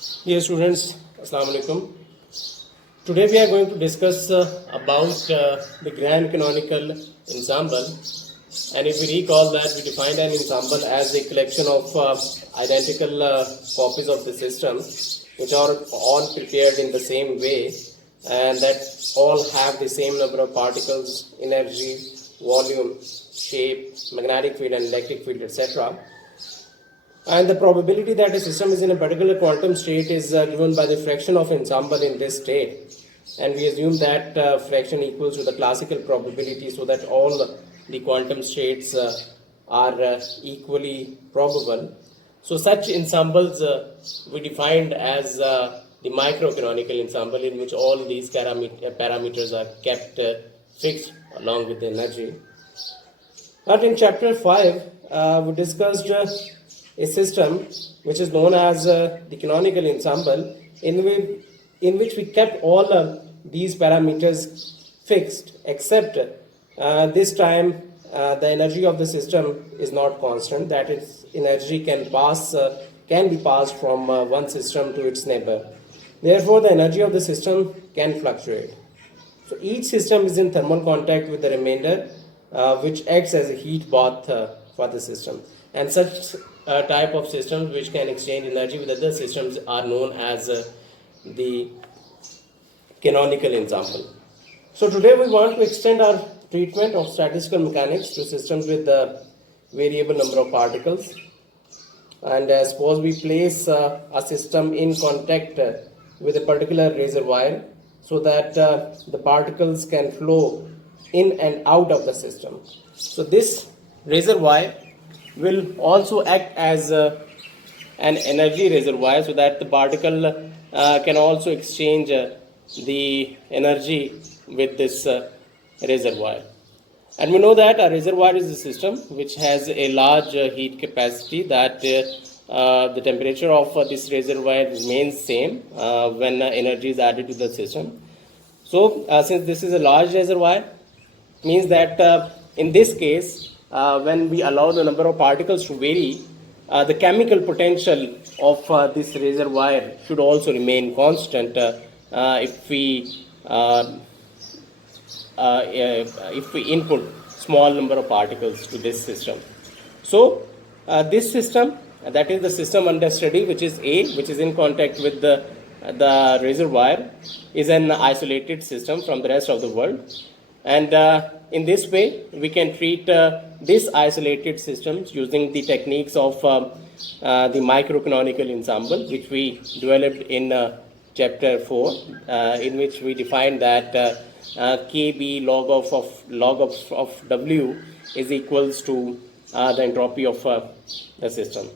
Dear students, Assalamu alaikum. Today we are going to discuss about the grand canonical ensemble. And if we recall that we defined an ensemble as a collection of identical copies of the system which are all prepared in the same way and that all have the same number of particles, energy, volume, shape, magnetic field and electric field, etc. And the probability that a system is in a particular quantum state is given by the fraction of ensemble in this state. And we assume that fraction equals to the classical probability so that all the quantum states are equally probable. So such ensembles we defined as the microcanonical ensemble, in which all these parameters are kept fixed along with the energy. But in chapter 5, we discussed a system which is known as the canonical ensemble, in which we kept all these parameters fixed, except this time the energy of the system is not constant, that its energy can be passed from one system to its neighbor. Therefore, the energy of the system can fluctuate. So each system is in thermal contact with the remainder, which acts as a heat bath for the system. And such type of systems which can exchange energy with other systems are known as the canonical ensemble. So today we want to extend our treatment of statistical mechanics to systems with a variable number of particles. And suppose we place a system in contact with a particular reservoir so that the particles can flow in and out of the system. So this reservoir will also act as an energy reservoir so that the particle can also exchange the energy with this reservoir. And we know that a reservoir is a system which has a large heat capacity, that the temperature of this reservoir remains same when energy is added to the system. So since this is a large reservoir, means that in this case, when we allow the number of particles to vary, the chemical potential of this reservoir should also remain constant if we input small number of particles to this system. So this system, that is the system under study, which is A, which is in contact with the reservoir, is an isolated system from the rest of the world. And in this way, we can treat these isolated systems using the techniques of the microcanonical ensemble, which we developed in chapter 4, in which we defined that Kb log of W is equals to the entropy of the system.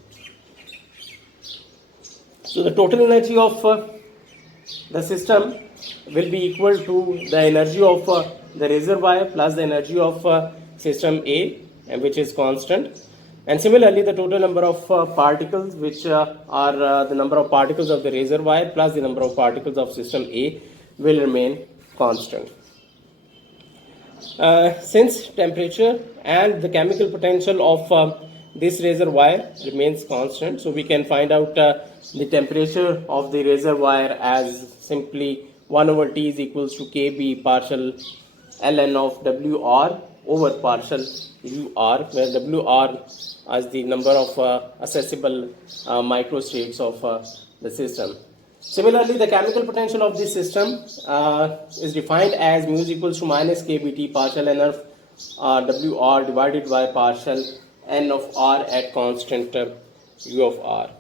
So the total energy of the system will be equal to the energy of the reservoir plus the energy of system A, which is constant. And similarly, the total number of particles, which are the number of particles of the reservoir plus the number of particles of system A, will remain constant. Since temperature and the chemical potential of this reservoir remains constant, so we can find out the temperature of the reservoir as simply 1 over T is equals to Kb partial ln of Wr over partial Ur, where Wr is the number of accessible microstates of the system. Similarly, the chemical potential of this system is defined as mu is equals to minus Kbt partial n of Wr divided by partial n of R at constant U of R.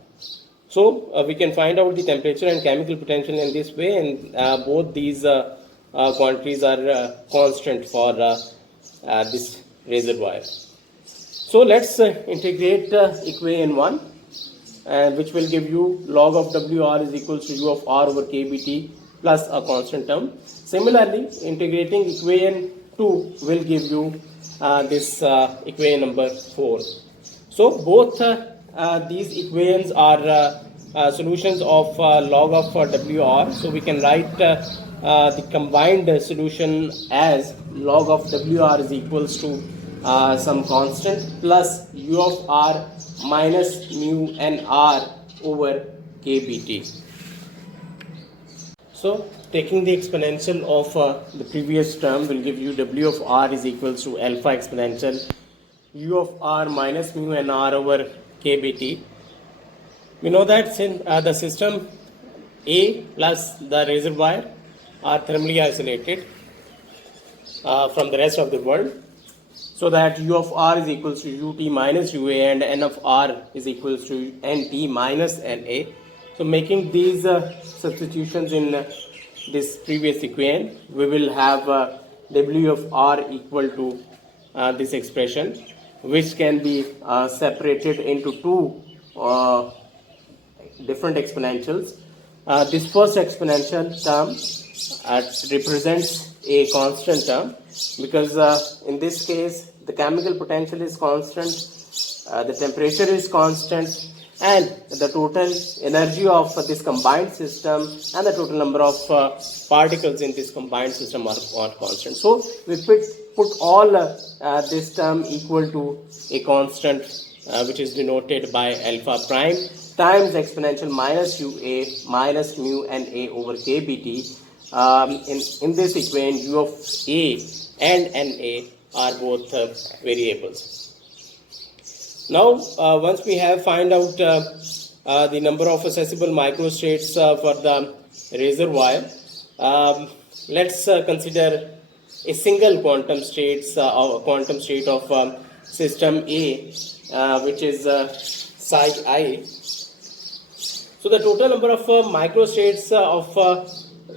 So we can find out the temperature and chemical potential in this way, and both these quantities are constant for this reservoir. So let's integrate equation 1, which will give you log of Wr is equals to U of R over Kbt plus a constant term. Similarly, integrating equation 2 will give you this equation number 4. So both these equations are solutions of log of Wr. So we can write the combined solution as log of Wr is equals to some constant plus U of R minus mu n R over Kbt. So taking the exponential of the previous term will give you W of r is equals to alpha exponential U of r minus mu n r over k bt. We know that since the system A plus the reservoir are thermally isolated from the rest of the world, so that U of r is equals to ut minus ua and n of r is equals to nt minus na. So making these substitutions in this previous equation, we will have W of r equal to this expression, which can be separated into two different exponentials. This first exponential term represents a constant term, because in this case the chemical potential is constant, the temperature is constant, and the total energy of this combined system and the total number of particles in this combined system are constant. So we put all this term equal to a constant which is denoted by alpha prime times exponential minus ua minus mu na over k bt. In this equation, u of a and na are both variables. Now, once we have find out the number of accessible microstates for the reservoir, let's consider a single quantum state of system A, which is psi I. So the total number of microstates of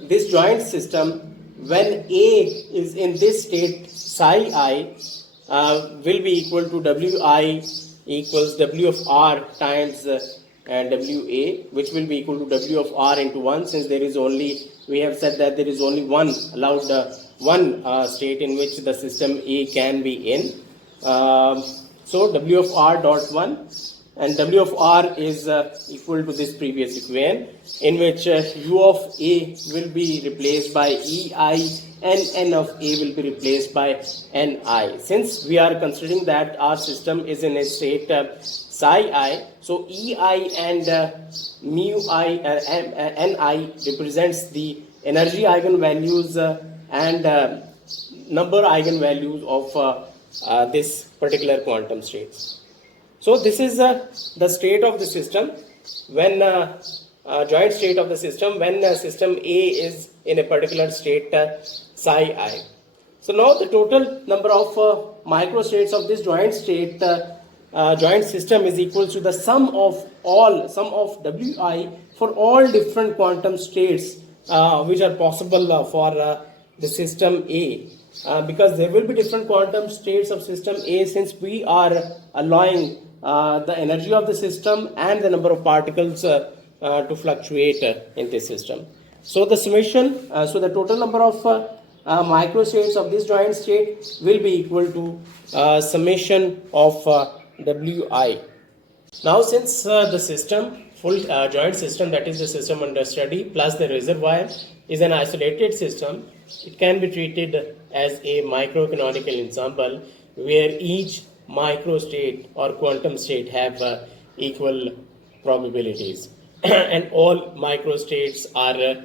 this joint system when A is in this state psi I will be equal to Wi equals W of r times WA, which will be equal to W of r into 1, since there is only, we have said that there is only one allowed one state in which the system A can be in. So W of r dot 1, and W of r is equal to this previous equation, in which U of A will be replaced by EI and N of A will be replaced by Ni. Since we are considering that our system is in a state psi I, so EI and mu I Ni represents the energy eigenvalues and number eigenvalues of this particular quantum states. So this is the state of the system when joint state of the system when system A is in a particular state psi I. So now the total number of microstates of this joint state joint system is equal to the sum of Wi for all different quantum states which are possible for the system A. Because there will be different quantum states of system A, since we are allowing the energy of the system and the number of particles to fluctuate in this system. So the summation, so the total number of microstates of this joint state will be equal to summation of Wi. Now, since the system, full joint system, that is the system under study plus the reservoir, is an isolated system, it can be treated as a microcanonical ensemble where each microstate or quantum state have equal probabilities and all microstates are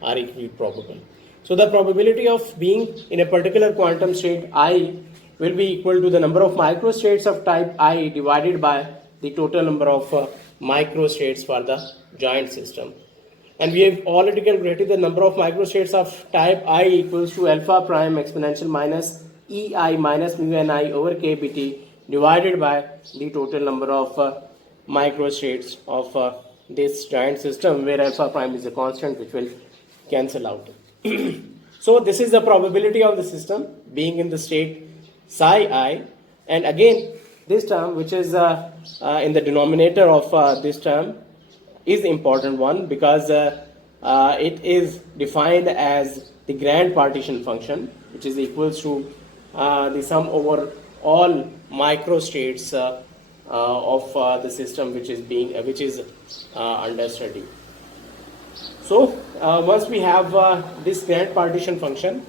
are equally probable. So the probability of being in a particular quantum state I will be equal to the number of microstates of type I divided by the total number of microstates for the joint system. And we have already calculated the number of microstates of type I equals to alpha prime exponential minus EI minus mu Ni over k bt divided by the total number of microstates of this giant system, where alpha prime is a constant which will cancel out. So this is the probability of the system being in the state psi I, and again this term which is in the denominator of this term is important one, because it is defined as the grand partition function, which is equals to the sum over all microstates of the system which is under study. So once we have this grand partition function,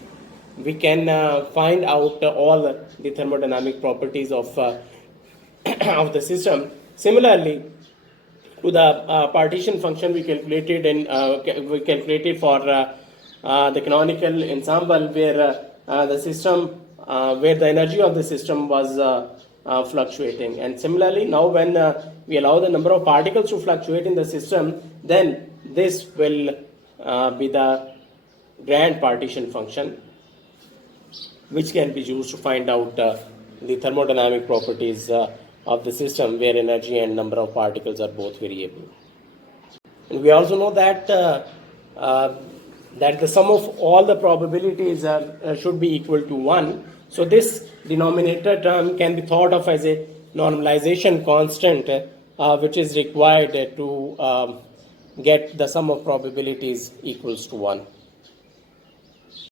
we can find out all the thermodynamic properties of of the system. Similarly, to the partition function we calculated for the canonical ensemble, where the system where the energy of the system was fluctuating. And similarly, now when we allow the number of particles to fluctuate in the system, then this will be the grand partition function, which can be used to find out the thermodynamic properties of the system where energy and number of particles are both variable. And we also know that that the sum of all the probabilities should be equal to 1. So this denominator term can be thought of as a normalization constant, which is required to get the sum of probabilities equals to 1.